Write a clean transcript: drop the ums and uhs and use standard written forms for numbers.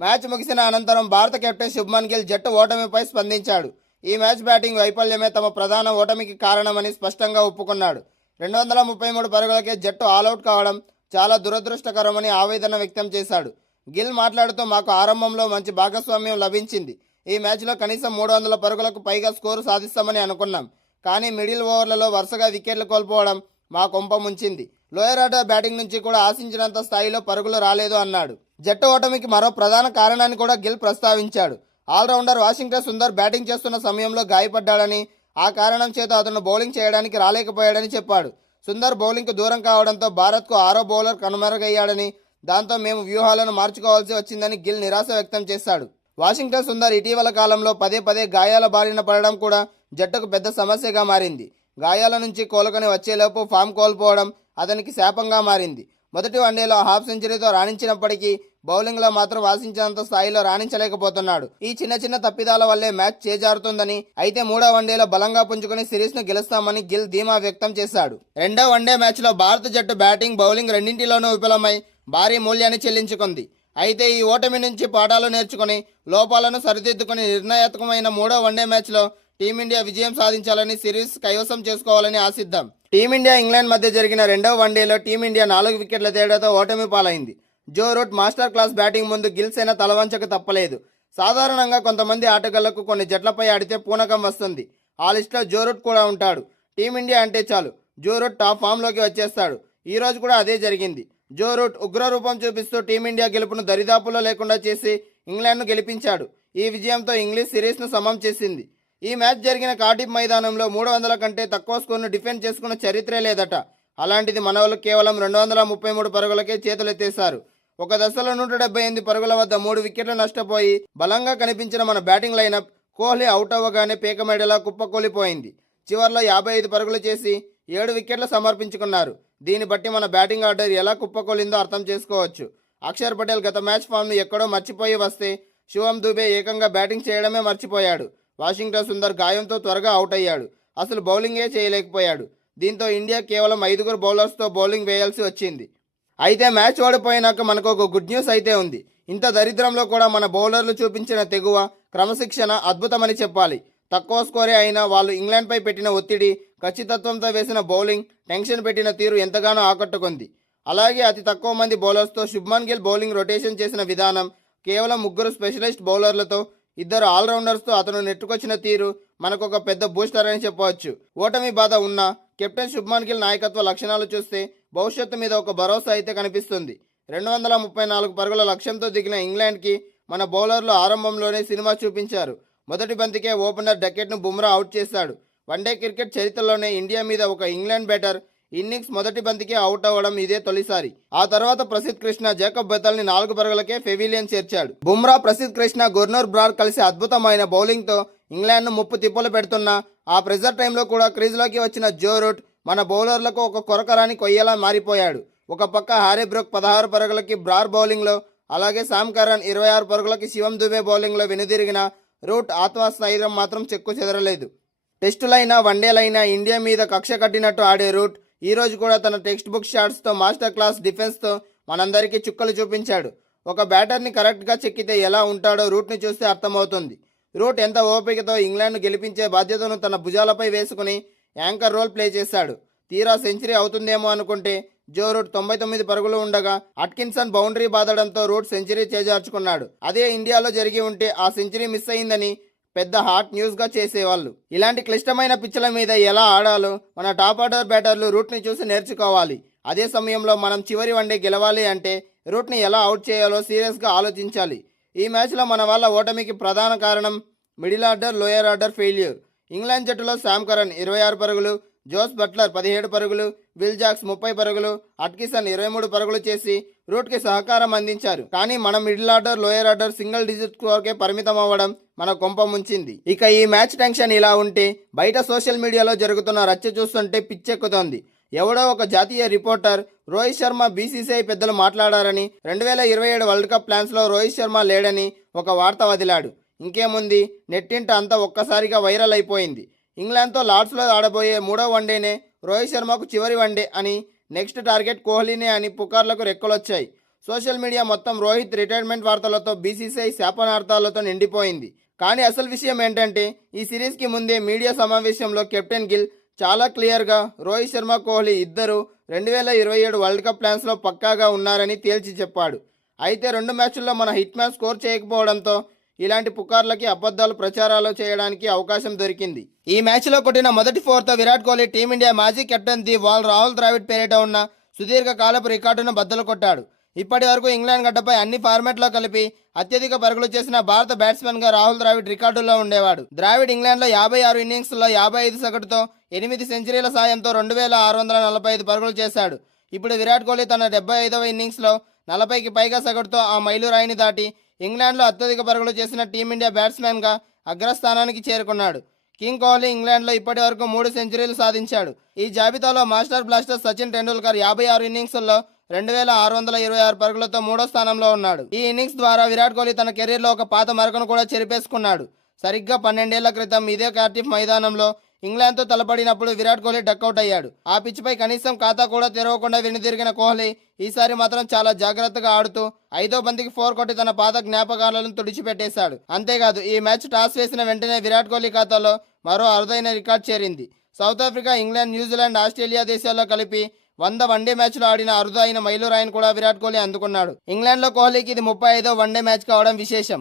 Match ముగిసిన అనంతరం భారత కెప్టెన్ శుభ్మన్ గిల్ జట్టు ఓటమిపై స్పందించాడు. ఈ మ్యాచ్ బ్యాటింగ్ వైఫల్యమే తమ ప్రధాన ఓటమికి కారణమని స్పష్టంగా ఒప్పుకున్నాడు. 233 పరుగులకే జట్టు ఆలౌట్ కావడం చాలా దురదృష్టకరమని ఆవేదన వ్యక్తం చేశాడు. గిల్ మాట్లాడుతూ, మాకు ఆరంభంలో మంచి భాగస్వామ్యం లభించింది. ఈ మ్యాచ్లో కనీసం 300 పరుగులకు పైగా స్కోరు సాధిస్తామని అనుకున్నాం. కానీ మిడిల్ ఓవర్లలో వరుసగా వికెట్లు కోల్పోవడం మా కొంప ముంచింది. లోయర్ ఆర్డర్ బ్యాటింగ్ నుంచి కూడా ఆశించినంత స్థాయిలో పరుగులు రాలేదు అన్నాడు. జట్టు ఓటమికి మరో ప్రధాన కారణాన్ని కూడా గిల్ ప్రస్తావించాడు. ఆల్రౌండర్ వాషింగ్టన్ సుందర్ బ్యాటింగ్ చేస్తున్న సమయంలో గాయపడ్డాడని, ఆ కారణం చేత అతను బౌలింగ్ చేయడానికి రాలేకపోయాడని చెప్పాడు. సుందర్ బౌలింగ్కు దూరం కావడంతో భారత్కు 6వ బౌలర్ కనుమరుగయ్యాడని, దాంతో మేము వ్యూహాలను మార్చుకోవాల్సి వచ్చిందని గిల్ నిరాశ వ్యక్తం చేశాడు. వాషింగ్టన్ సుందర్ ఇటీవల కాలంలో పదే పదే గాయాల బారిన పడడం కూడా జట్టుకు పెద్ద సమస్యగా మారింది. గాయాల నుంచి కోలుకొని వచ్చేలోపు ఫామ్ కోల్పోవడం అతనికి శాపంగా మారింది. మొదటి వన్డేలో హాఫ్ సెంచరీతో రాణించినప్పటికీ బౌలింగ్లో మాత్రం ఆశించినంత స్థాయిలో రాణించలేకపోతున్నాడు. ఈ చిన్న చిన్న తప్పిదాల వల్లే మ్యాచ్ చేజారుతుందని, అయితే 3వ వన్డేలో బలంగా పుంజుకుని సిరీస్ను గెలుస్తామని గిల్ ధీమా వ్యక్తం చేశాడు. 2వ వన్డే మ్యాచ్లో భారత జట్టు బ్యాటింగ్, బౌలింగ్ రెండింటిలోనూ విఫలమై భారీ మూల్యాన్ని చెల్లించుకుంది. అయితే ఈ ఓటమి నుంచి పాఠాలు నేర్చుకుని లోపాలను సరిదిద్దుకుని నిర్ణయాత్మకమైన 3వ వన్డే మ్యాచ్లో టీమిండియా విజయం సాధించాలని, సిరీస్ కైవసం చేసుకోవాలని ఆశిద్దాం. టీమిండియా ఇంగ్లాండ్ మధ్య జరిగిన 2వ వన్డేలో టీమిండియా 4 వికెట్ల తేడాతో ఓటమి పాలైంది. Joe Root master class batting ముందు గిల్ సేన తలవంచక తప్పలేదు. సాధారణంగా కొంతమంది ఆటగాళ్లకు కొన్ని జట్లపై ఆడితే పూనకం వస్తుంది. ఆ లిస్టులో జో రూట్ కూడా ఉంటాడు. టీమిండియా అంటే చాలు జో రూట్ టాప్ ఫామ్లోకి వచ్చేస్తాడు. ఈ రోజు కూడా అదే జరిగింది. జో రూట్ ఉగ్ర రూపం చూపిస్తూ టీమిండియా గెలుపును దరిదాపుల్లో లేకుండా చేసి ఇంగ్లాండ్ను గెలిపించాడు. ఈ విజయంతో ఇంగ్లీష్ సిరీస్ను సమం చేసింది. ఈ మ్యాచ్ జరిగిన కార్డిఫ్ మైదానంలో 300 కంటే తక్కువ స్కోర్ను డిఫెండ్ చేసుకున్న చరిత్రే లేదట. అలాంటిది మనోళ్ళు కేవలం 233 పరుగులకే చేతులెత్తేశారు. ఒక దశలో 178 పరుగుల వద్ద 3 వికెట్లు నష్టపోయి బలంగా కనిపించిన మన బ్యాటింగ్ లైనప్ కోహ్లీ అవుట్ అవ్వగానే పీకమేడలా కుప్పకూలిపోయింది. చివర్లో 55 పరుగులు చేసి 7 వికెట్లు సమర్పించుకున్నారు. దీన్ని బట్టి మన బ్యాటింగ్ ఆర్డర్ ఎలా కుప్పకూలిందో అర్థం చేసుకోవచ్చు. అక్షర్ పటేల్ గత మ్యాచ్ ఫామ్ను ఎక్కడో మర్చిపోయి వస్తే, శివం దుబే ఏకంగా బ్యాటింగ్ చేయడమే మర్చిపోయాడు. వాషింగ్టన్ సుందర్ గాయంతో త్వరగా అవుట్ అయ్యాడు. అసలు బౌలింగే చేయలేకపోయాడు. దీంతో ఇండియా కేవలం 5 బౌలర్స్తో బౌలింగ్ వేయాల్సి వచ్చింది. అయితే మ్యాచ్ ఓడిపోయినాక మనకు ఒక గుడ్ న్యూస్ అయితే ఉంది. ఇంత దరిద్రంలో కూడా మన బౌలర్లు చూపించిన తెగువ, క్రమశిక్షణ అద్భుతమని చెప్పాలి. తక్కువ స్కోరే అయినా వాళ్ళు ఇంగ్లాండ్పై పెట్టిన ఒత్తిడి, ఖచ్చితత్వంతో వేసిన బౌలింగ్, టెన్షన్ పెట్టిన తీరు ఎంతగానో ఆకట్టుకుంది. అలాగే అతి తక్కువ మంది బౌలర్స్తో శుభ్మన్ గిల్ బౌలింగ్ రొటేషన్ చేసిన విధానం, కేవలం 3 స్పెషలిస్ట్ బౌలర్లతో 2 ఆల్రౌండర్స్తో అతను నెట్టుకొచ్చిన తీరు మనకు ఒక పెద్ద బూస్టర్ అని చెప్పవచ్చు. ఓటమి బాధ ఉన్న కెప్టెన్ శుభ్మన్ గిల్ నాయకత్వ లక్షణాలు చూస్తే భవిష్యత్తు మీద ఒక భరోసా అయితే కనిపిస్తుంది. 234 పరుగుల లక్ష్యంతో దిగిన ఇంగ్లాండ్కి మన బౌలర్లు ఆరంభంలోనే సినిమా చూపించారు. మొదటి బంతికే ఓపెనర్ డకెట్ను బుమ్రా అవుట్ చేశాడు. వన్డే క్రికెట్ చరిత్రలోనే ఇండియా మీద ఒక ఇంగ్లాండ్ బ్యాటర్ ఇన్నింగ్స్ మొదటి బంతికే అవుట్ అవ్వడం ఇదే తొలిసారి. ఆ తర్వాత ప్రసిద్ధ్ కృష్ణ జేకబ్ బెతల్ని 4 పరుగులకే పెవిలియన్ చేర్చాడు. బుమ్రా, ప్రసిద్ధ్ కృష్ణ, గుర్నూర్ బ్రాడ్ కలిసి అద్భుతమైన బౌలింగ్తో ఇంగ్లాండ్ను ముప్పు తిప్పలు పెడుతున్న ఆ ప్రెజర్ టైంలో కూడా క్రీజ్లోకి వచ్చిన జో రూట్ మన బౌలర్లకు ఒక కొరకరాని కొయ్యలా మారిపోయాడు. ఒక పక్క హ్యారీ బ్రూక్ 16 పరుగులకి బ్రార్ బౌలింగ్లో, అలాగే శామ్ కరన్ 26 పరుగులకి శివం దుబే బౌలింగ్లో వెనుదిరిగిన రూట్ ఆత్మస్థైర్యం మాత్రం చెక్కు చెదరలేదు. టెస్టులైనా, వన్డేలైనా ఇండియా మీద కక్ష కట్టినట్టు ఆడే రూట్ ఈ రోజు కూడా తన టెక్స్ట్ బుక్ షాట్స్తో, మాస్టర్ క్లాస్ డిఫెన్స్తో మనందరికీ చుక్కలు చూపించాడు. ఒక బ్యాటర్ని కరెక్ట్గా చెక్కితే ఎలా ఉంటాడో రూట్ని చూస్తే అర్థమవుతుంది. రూట్ ఎంత ఓపికతో ఇంగ్లాండ్ను గెలిపించే బాధ్యతను తన భుజాలపై వేసుకుని యాంకర్ రోల్ ప్లే చేశాడు. తీరా సెంచరీ అవుతుందేమో అనుకుంటే జో రూట్ 99 పరుగులు ఉండగా అట్కిన్సన్ బౌండరీ బాదడంతో రూట్ సెంచరీ చేజార్చుకున్నాడు. అదే ఇండియాలో జరిగి ఉంటే ఆ సెంచరీ మిస్ అయిందని పెద్ద హాట్ న్యూస్గా చేసేవాళ్ళు. ఇలాంటి క్లిష్టమైన పిచ్చుల మీద ఎలా ఆడాలో మన టాప్ ఆర్డర్ బ్యాటర్లు రూట్ని చూసి నేర్చుకోవాలి. అదే సమయంలో మనం చివరి వన్డే గెలవాలి అంటే రూట్ని ఎలా అవుట్ చేయాలో సీరియస్గా ఆలోచించాలి. ఈ మ్యాచ్లో మన వాళ్ళ ఓటమికి ప్రధాన కారణం middle order, lower order failure. England జట్టులో శామ్ కరన్ 26 పరుగులు, జోస్ బట్లర్ 17 పరుగులు, విల్ జాక్స్ 30 పరుగులు, అట్కిసన్ 23 పరుగులు చేసి రూట్కి సహకారం అందించారు. కానీ మన middle order, lower order single digit స్కోర్కే పరిమితం అవ్వడం మన కొంప ముంచింది. ఇక ఈ మ్యాచ్ టెన్షన్ ఇలా ఉంటే బయట సోషల్ మీడియాలో జరుగుతున్న రచ్చ చూస్తుంటే పిచ్చెక్కుతోంది. ఎవడో ఒక జాతీయ రిపోర్టర్ రోహిత్ శర్మ బీసీసీఐ పెద్దలు మాట్లాడారని, 2027 వరల్డ్ కప్ ప్లాన్స్లో రోహిత్ శర్మ లేడని ఒక వార్త వదిలాడు. ఇంకేముంది, నెట్టింట అంతా ఒక్కసారిగా వైరల్ అయిపోయింది. ఇంగ్లాండ్తో లార్డ్స్లో ఆడబోయే 3వ వన్డేనే రోహిత్ శర్మకు చివరి వన్డే అని, నెక్స్ట్ టార్గెట్ కోహ్లీనే అని పుకార్లకు రెక్కలొచ్చాయి. సోషల్ మీడియా మొత్తం రోహిత్ రిటైర్మెంట్ వార్తలతో బీసీసీఐ శాపనార్థాలతో నిండిపోయింది. కానీ అసలు విషయం ఏంటంటే ఈ సిరీస్కి ముందే మీడియా సమావేశంలో కెప్టెన్ గిల్ చాలా క్లియర్గా రోహిత్ శర్మ, కోహ్లీ ఇద్దరు 2027 వరల్డ్ కప్ ప్లాన్స్లో పక్కాగా ఉన్నారని తేల్చి చెప్పాడు. అయితే 2 మ్యాచ్ల్లో మన హిట్ మ్యాచ్ స్కోర్ చేయకపోవడంతో ఇలాంటి పుకార్లకి అబద్ధాలు ప్రచారాలు చేయడానికి అవకాశం దొరికింది. ఈ మ్యాచ్లో కొట్టిన మొదటి 4తో విరాట్ కోహ్లీ టీమిండియా మాజీ captain the wall Rahul Dravid పేరిట ఉన్న సుదీర్ఘ కాలపు రికార్డును బద్దలు కొట్టాడు. ఇప్పటి వరకు ఇంగ్లాండ్ గడ్డపై అన్ని ఫార్మాట్లో కలిపి అత్యధిక పరుగులు చేసిన భారత బ్యాట్స్మెన్ గా రాహుల్ ద్రావిడ్ రికార్డుల్లో ఉండేవాడు. ద్రావిడ్ ఇంగ్లాండ్లో 56 ఇన్నింగ్స్లో 55 సగటుతో 8 సెంచరీల సాయంతో 2645 పరుగులు చేశాడు. ఇప్పుడు విరాట్ కోహ్లీ తన 75వ ఇన్నింగ్స్లో 40కి పైగా సగటుతో ఆ మైలురాయిని దాటి ఇంగ్లాండ్లో అత్యధిక పరుగులు చేసిన టీమిండియా బ్యాట్స్మెన్గా అగ్రస్థానానికి చేరుకున్నాడు. కింగ్ కోహ్లీ ఇంగ్లాండ్లో ఇప్పటి వరకు 3 సెంచరీలు సాధించాడు. ఈ జాబితాలో మాస్టర్ బ్లాస్టర్ సచిన్ టెండూల్కర్ 56 ఇన్నింగ్స్లో 2626 పరుగులతో 3వ స్థానంలో ఉన్నాడు. ఈ ఇన్నింగ్స్ ద్వారా విరాట్ కోహ్లీ తన కెరీర్లో ఒక పాత మరకను కూడా చెరిపేసుకున్నాడు. సరిగ్గా 12 ఏళ్ల క్రితం ఇదే కార్డిఫ్ మైదానంలో ఇంగ్లాండ్తో తలపడినప్పుడు విరాట్ కోహ్లీ డక్అవుట్ అయ్యాడు. ఆ పిచ్చిపై కనీసం ఖాతా కూడా తెరవకుండా వెనుదిరిగిన కోహ్లీ ఈసారి మాత్రం చాలా జాగ్రత్తగా ఆడుతూ 5వ బంతికి 4 కొట్టి తన పాత జ్ఞాపకాలను తుడిచిపెట్టేశాడు. అంతేకాదు ఈ మ్యాచ్ టాస్ వేసిన వెంటనే విరాట్ కోహ్లీ ఖాతాలో మరో అరుదైన రికార్డ్ చేరింది. South Africa, England, New Zealand, Australia దేశాల్లో కలిపి 100 వన్డే మ్యాచ్లు ఆడిన అరుదైన మైలురాయిని కూడా విరాట్ కోహ్లీ అందుకున్నాడు. ఇంగ్లాండ్లో కోహ్లీకి ఇది 35వ వన్డే మ్యాచ్ కావడం విశేషం.